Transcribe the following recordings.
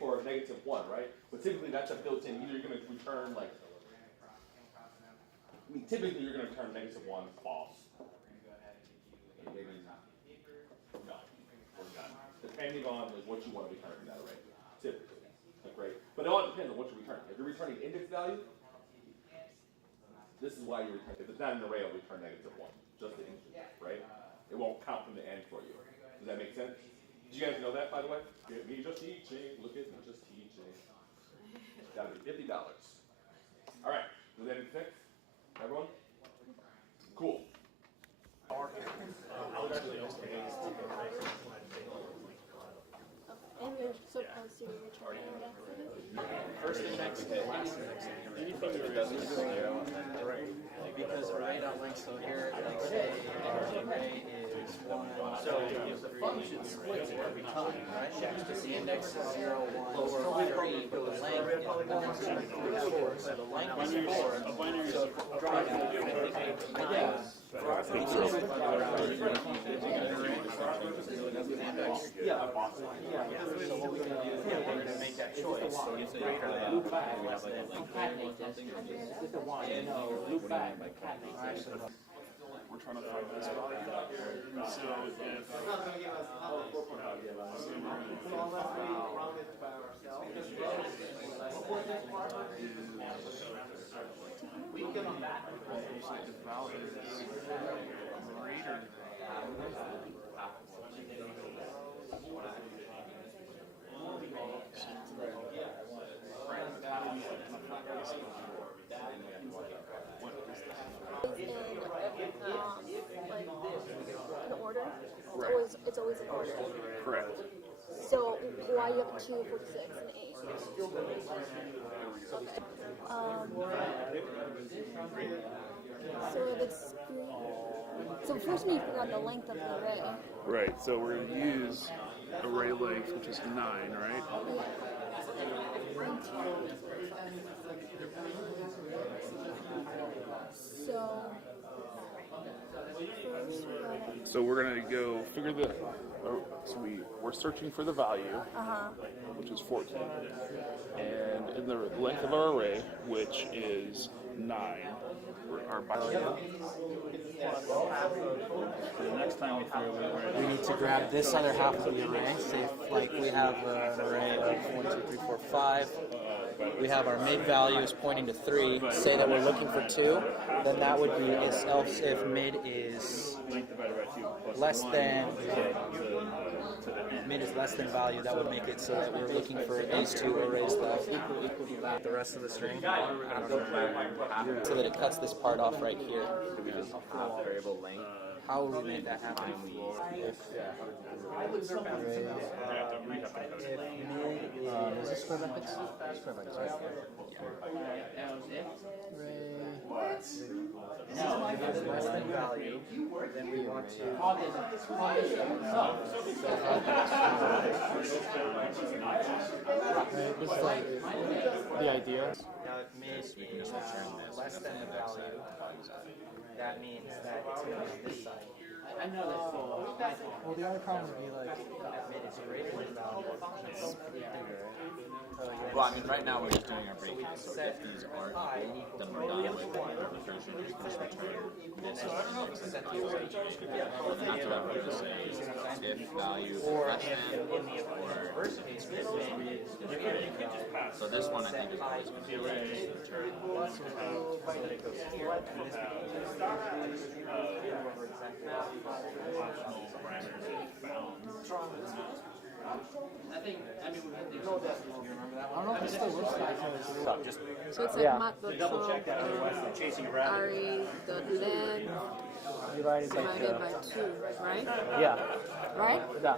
for -1, right? But typically that's a built-in. Either you're going to return like, I mean, typically you're going to return -1 false. Maybe none or none, depending on like what you want to return in that array. Typically, like, right? But it all depends on what you're returning. If you're returning index value, this is why you return. If it's not an array, it'll return -1, just the integer, right? It won't count from the end for you. Does that make sense? Did you guys know that, by the way? Look at me just teaching. Look at me just teaching. That'll be $50. All right. Does that make sense? Everyone? Cool. And we're supposed to return indexes? First index and last index. Anything that doesn't zero, right? Because array.length, so here, like say, our array is 1. So if the function splits it every time, right? Because the index is 0, 1, or 3, but the length is 1, 2, 3, 4. So the length is 4. So if it draws out 58 times, so what we're going to do is we're going to make that choice. So it's greater than loop back. With the one, no, loop back. We're trying to find this value. So if the value is greater In order? It's always in order. correct. So why you have 2, 46, and 8? So if it's green. So first we figure out the length of the array. Right, so we're going to use array length, which is 9, right? So we're going to go figure the, so we're searching for the value, which is 14. And in the length of our array, which is 9, our next time we need to grab this other half of the array. Say if like we have an array of 1, 2, 3, 4, 5. We have our mid value is pointing to 3. Say that we're looking for 2, then that would be else if mid is less than value, that would make it so that we're looking for these two arrays that equal the rest of the string, so that it cuts this part off right here. Variable length. How will we make that happen? Is this square brackets? Square brackets, right? If it's less than value, then we want to. This is like the idea. Now, if mid is less than the value, that means that it's going to be this side. I know that. Well, the other problem would be like Mid is greater than value. It's bigger, right? Well, I mean, right now we're just doing our So we breaking. can So set if these are phi equal, then equal we're to done with the recursion. You can just return this. set the array. After that, we're going to say if value is Or less if than, in the reverse case, if mid is greater than value. so this one I think is Set always pi going to be equal right. to so that it goes here, and this becomes whoever exactly I mean, we had to know that. you remember that I one? don't know if it still works like this. So it's like Yeah. mat.trump array.len Divided by divided by 2, right? Yeah. Right? Yeah.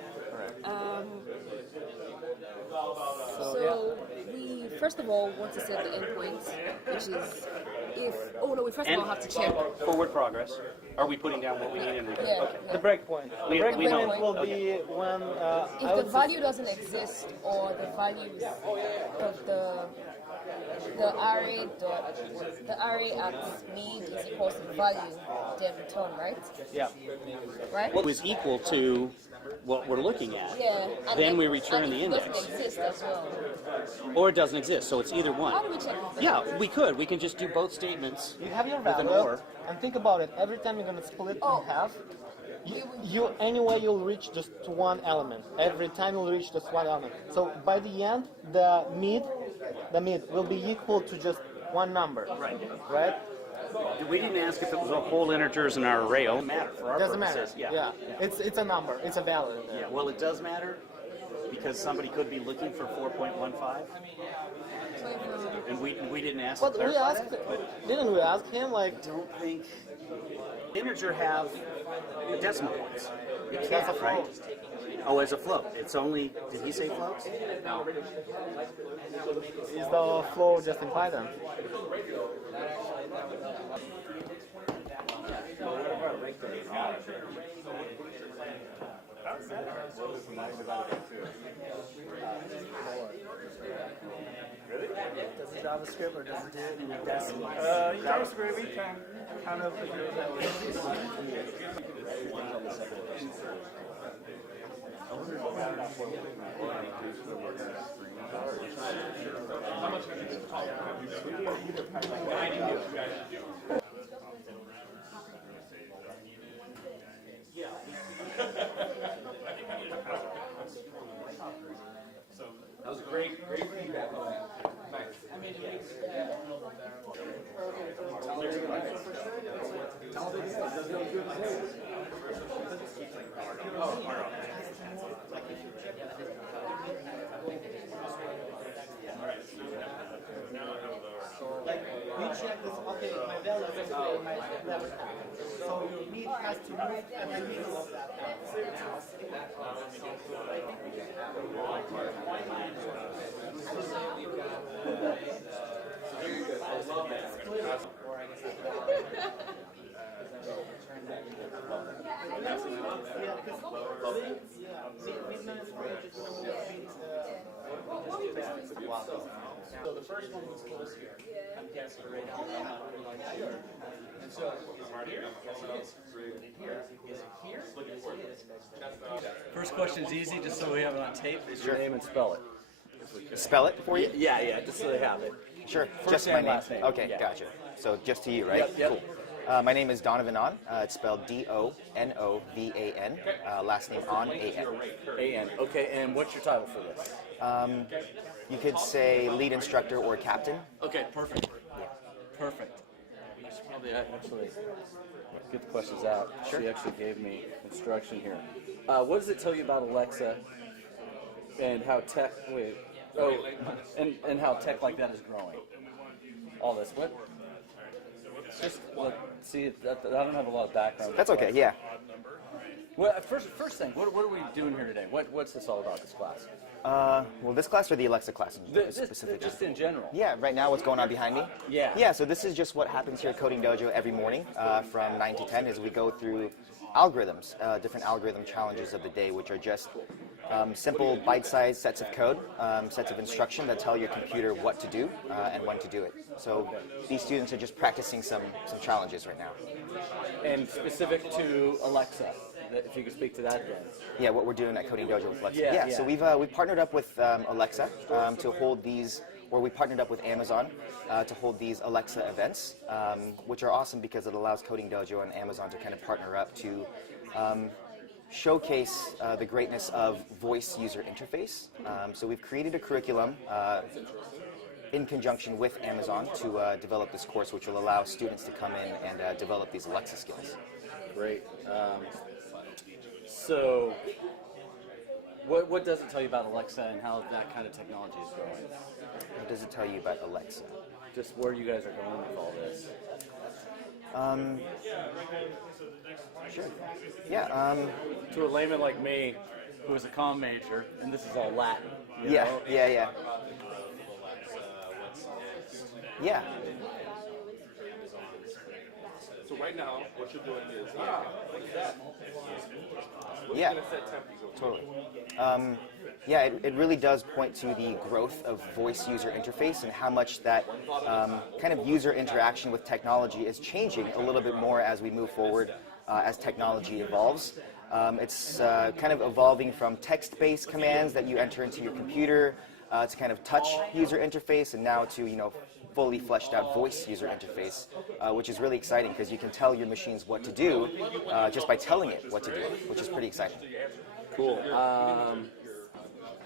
So we first of all want to set the endpoints, which is if we first of all have to check. Forward progress. Are we putting down what we need in return? Yeah, Okay. yeah. The breakpoint. The We know. breakpoint will be when If the value doesn't exist or the values of the array at mid is equals to value, then return, right? yeah. Right? What was equal to what we're looking at. Yeah. And Then it- we return and the it index. doesn't exist as well. Or it doesn't exist, so it's either one. How do we check that? Yeah, we could. We can just do both statements. You have your With an value, or. and think about it. Every time you're gonna split in half, you anyway you'll reach just to one element. Every time you'll reach just one element. So by the end, the mid will be equal to just one number. Right? We didn't ask if it was a whole integers in our array. It doesn't matter for our Doesn't matter. purposes. Yeah. It's a number. It's a value. Yeah, well, it does matter because somebody could be looking for 4.15, and we didn't ask. But to we clarify asked, that, but didn't we ask him like? I don't think integer have decimal points. You That's can't, a right? float. Oh, as a float, it's only. Did he say floats? Is the flow just in Python? Does it JavaScript or does it do it in a decimal? JavaScript, we can kind of That was a great feedback on that. Nice. Like you check this, okay, my value is actually my level path. So your meat has to move at the middle of that path. So the first one was close here. I'm guessing right now. And so is it here? Yes, it is. Is it here? Yes, it is. First question's easy, just so we have it on tape. Is your name and spell it? Spell it for you? Yeah, just so they have it. Sure. First Just and my name. last name. Okay, Yeah. gotcha. So just to you, right? Yep. Cool. My name is Donovan On. It's spelled D-O-N-O-V-A-N. Last name On, A-N. A-N. Okay, and what's your title for this? You could say lead instructor or captain. Okay, perfect. Perfect. I should probably actually get the questions out. Sure. She actually gave me instruction here. What does it tell you about Alexa and how tech? And how tech like that is growing? All this. What? Just look. See, I don't have a lot of background. That's okay, yeah. Well, first thing, what are we doing here today? What's this all about? This class? Well, this class or the Alexa class specifically? Just in general. Yeah, right now what's going on behind me? Yeah. Yeah, so this is just what happens here at Coding Dojo every morning from 9 to 10 as we go through algorithms, different algorithm challenges of the day, which are just simple bite-sized sets of code, sets of instruction that tell your computer what to do and when to do it. So these students are just practicing some challenges right now. And specific to Alexa, if you could speak to that then. Yeah, what we're doing at Coding Dojo with Alexa. Yeah, So yeah. we've partnered up with Alexa to hold these, or we partnered up with Amazon to hold these Alexa events, which are awesome because it allows Coding Dojo and Amazon to kind of partner up to showcase the greatness of voice user interface. So we've created a curriculum in conjunction with Amazon to develop this course, which will allow students to come in and develop these Alexa skills. Great. So, what does it tell you about Alexa and how that kind of technology is growing? What does it tell you about Alexa? Just where you guys are going with all this. Sure. Yeah. To a layman like me, who is a comm major, and this is all Latin. You Yeah. know? Yeah. Yeah. So right now, what you're doing is, Yeah. Totally. Yeah, it really does point to the growth of voice user interface and how much that kind of user interaction with technology is changing a little bit more as we move forward, as technology evolves. It's kind of evolving from text-based commands that you enter into your computer to kind of touch user interface, and now to fully fleshed out voice user interface, which is really exciting because you can tell your machines what to do just by telling it what to do, which is pretty exciting. Cool.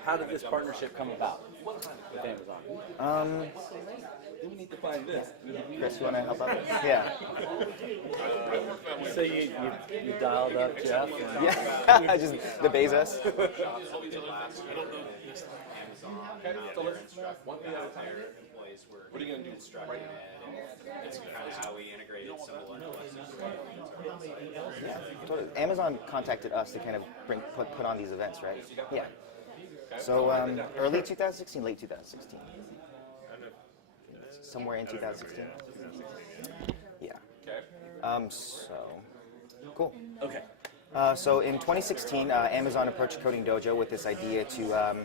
How did this partnership come about with Amazon? We need to find this. Chris, you want to help out? Yeah. So you dialed up Jeff? And Yeah, just the Bezos. What are you going to do? It's kind of how we integrated symbol and Yeah, totally. Amazon contacted us to kind of put on these events, right? Yeah. So early 2016, late 2016. Somewhere in 2016. Yeah. So, cool. Okay. So in 2016, Amazon approached Coding Dojo with this idea to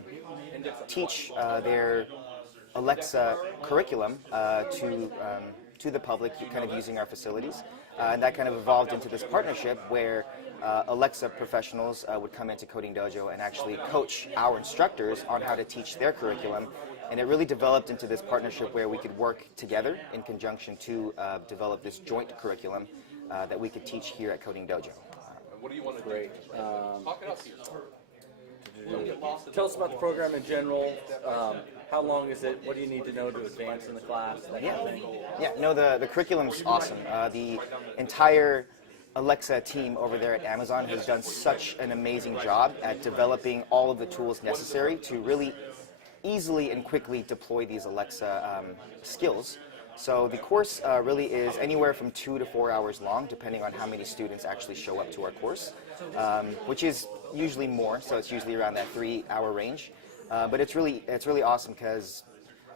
teach their Alexa curriculum to the public, kind of using our facilities. And that kind of evolved into this partnership where Alexa professionals would come into Coding Dojo and actually coach our instructors on how to teach their curriculum. And it really developed into this partnership where we could work together in conjunction to develop this joint curriculum that we could teach here at Coding Dojo. What do you want to Great. do? Tell us about the program in general. How long is it? What do you need to know to advance in the class? That kind of thing. Yeah, no, the curriculum's awesome. The entire Alexa team over there at Amazon has done such an amazing job at developing all of the tools necessary to really easily and quickly deploy these Alexa skills. So the course really is anywhere from 2 to 4 hours long, depending on how many students actually show up to our course, which is usually more, so it's usually around that 3-hour range. But it's really awesome because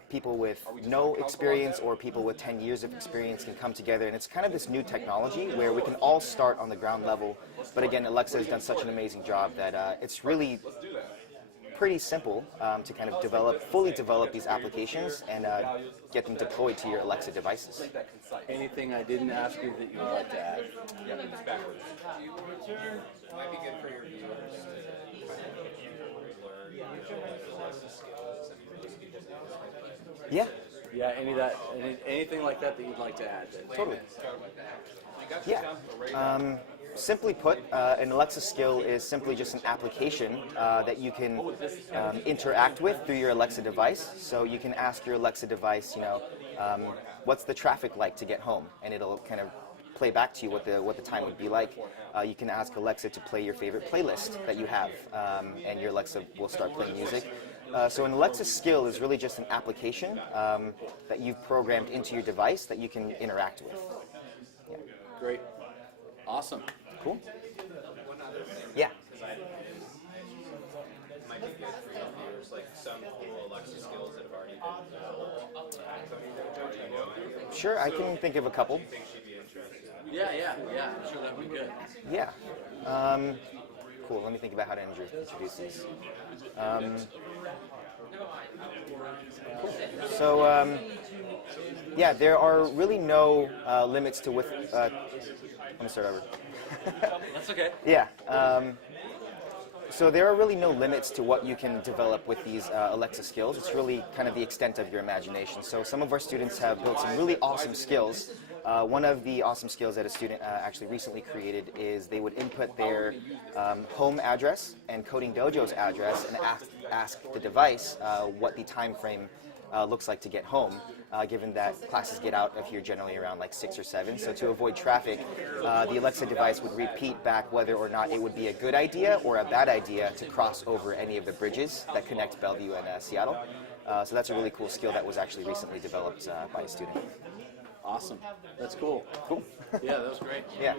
people with no experience or people with 10 years of experience can come together, and it's kind of this new technology where we can all start on the ground level. But again, Alexa has done such an amazing job that it's really pretty simple to kind of fully develop these applications and get them deployed to your Alexa devices. Anything I didn't ask you that you would like to add? Yeah, it's backwards. might be good for your viewers to kind of learn Alexa skills and those people do. Yeah. Yeah, anything like that you'd like to add? Totally. Yeah. Simply put, an Alexa skill is simply just an application that you can interact with through your Alexa device. So you can ask your Alexa device, what's the traffic like to get home, and it'll kind of play back to you what the time would be like. You can ask Alexa to play your favorite playlist that you have, and your Alexa will start playing music. So an Alexa skill is really just an application that you've programmed into your device that you can interact with. Yeah. Great. Awesome. Cool. One other thing. Yeah. Might be good for your viewers, like some cool Alexa skills that have already been developed. Do you know any? Sure, I can think of a couple. I think she'd be interested. Yeah. I'm sure that would be good. Yeah. Cool. Let me think about how to introduce these. Cool. So, yeah, there are really no limits to with. Let me start over. That's okay. Yeah. So there are really no limits to what you can develop with these Alexa skills. It's really kind of the extent of your imagination. So some of our students have built some really awesome skills. One of the awesome skills that a student actually recently created is they would input their home address and Coding Dojo's address and ask the device what the time frame looks like to get home, given that classes get out of here generally around like 6 or 7. So to avoid traffic, the Alexa device would repeat back whether or not it would be a good idea or a bad idea to cross over any of the bridges that connect Bellevue and Seattle. So that's a really cool skill that was actually recently developed by a student. Awesome. That's cool. Cool. Yeah, that was great. Yeah.